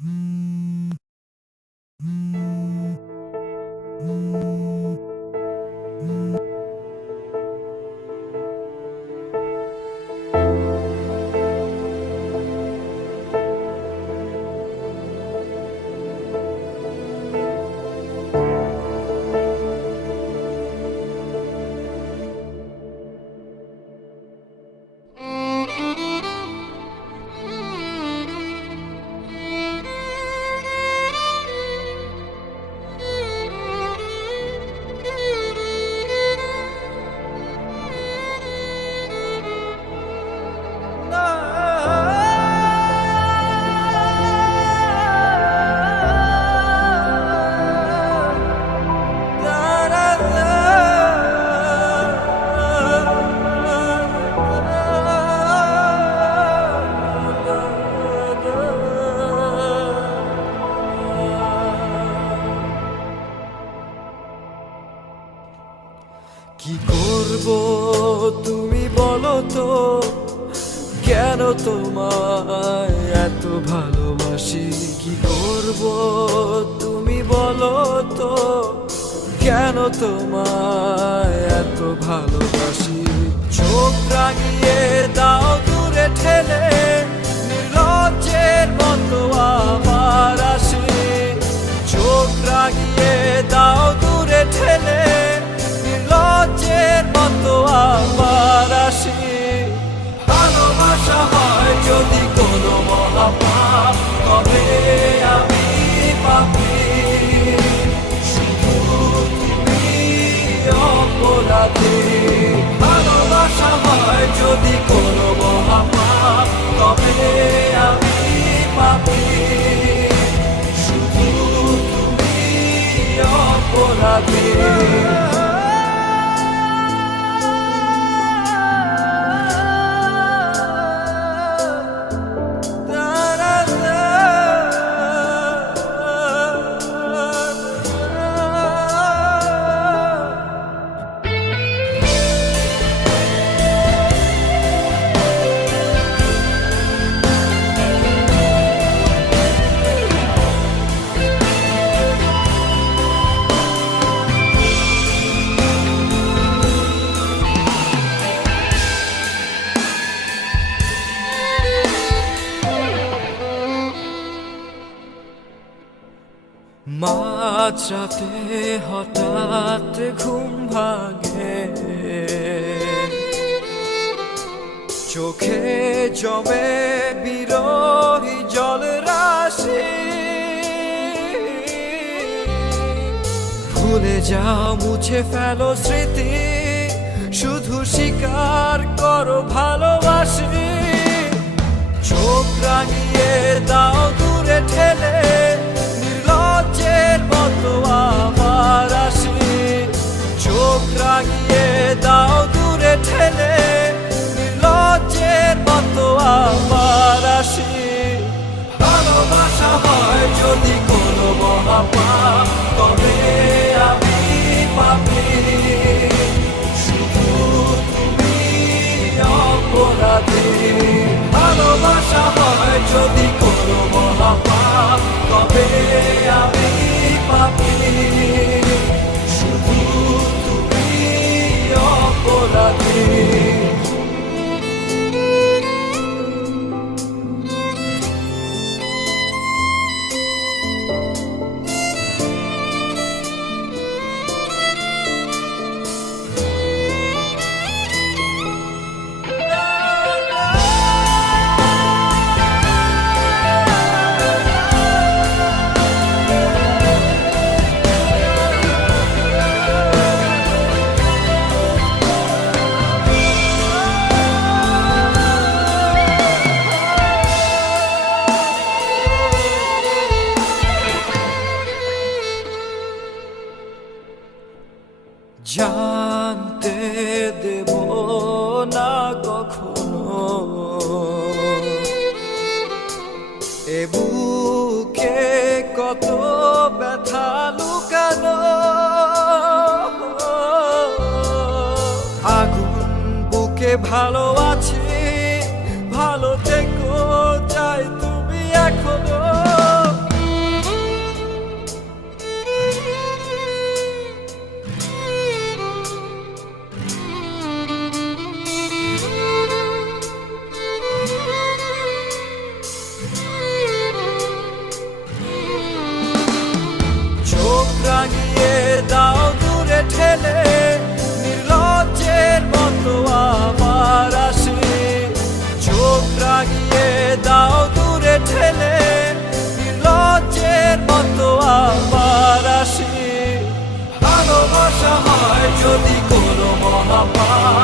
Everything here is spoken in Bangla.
কি করব তুমি বলো তো, কেন তোমায় এত ভালোবাসি? কি করব তুমি বলো তো, কেন তোমায় এত ভালোবাসি? চোখ রাঙিয়ে দাও দূরে ঠেলে, নির্লজ্জের মতো আবার আসি। চোখ রাঙিয়ে দাও দূরে ঠেলে, নির্লজ্জের মতো আবার আসি। ভালোবাসা হয় যদি কোনো মহাপাপ, তবে আমি পাপী। শুধু তুমি অপরাধী। ভালোবাসা হয় যদি কোনো মহাপাপ, তবে আমি পাপী। শুধু তুমি অপরাধী। মাঝরাতে হঠাৎ ঘুম ভাঙে, চোখে জমে বিরহী জল রাশি। ভুলে যাও, মুছে ফেলো স্মৃতি, শুধু স্বীকার করো ভালোবাসি। চোখ রাঙিয়ে দাও দূরে ঠেলে, নির্লজ্জের মতো আবার আসি। চোখ রাঙিয়ে দাও দূরে ঠেলে, নির্লজ্জের মতো আবার আসি। ভালোবাসা হয় যদি কোনো মহাপাপ, তবে আমি পাপী। শুধু তুমি অপরাধী। ভালোবাসা হয় যদি কোনো মহাপাপ, তবে আমি পাপী। শুধু তুমি অপরাধী। জানতে দেব না কখনো এ বুকে কত ব্যথা লুকানো। আগুন বুকে ভালো আছি, ভালো থেকো চাই তুমি এখনো। রাঙিয়ে দাও দূরে ঠেলে, নির্লজ্জের মতো আবার আসি। চোখ রাঙিয়ে দাও দূরে ঠেলে, নির্লজ্জের মতো আবার আসি। ভালোবাসা হয় যদি কোনো মহাপাপ,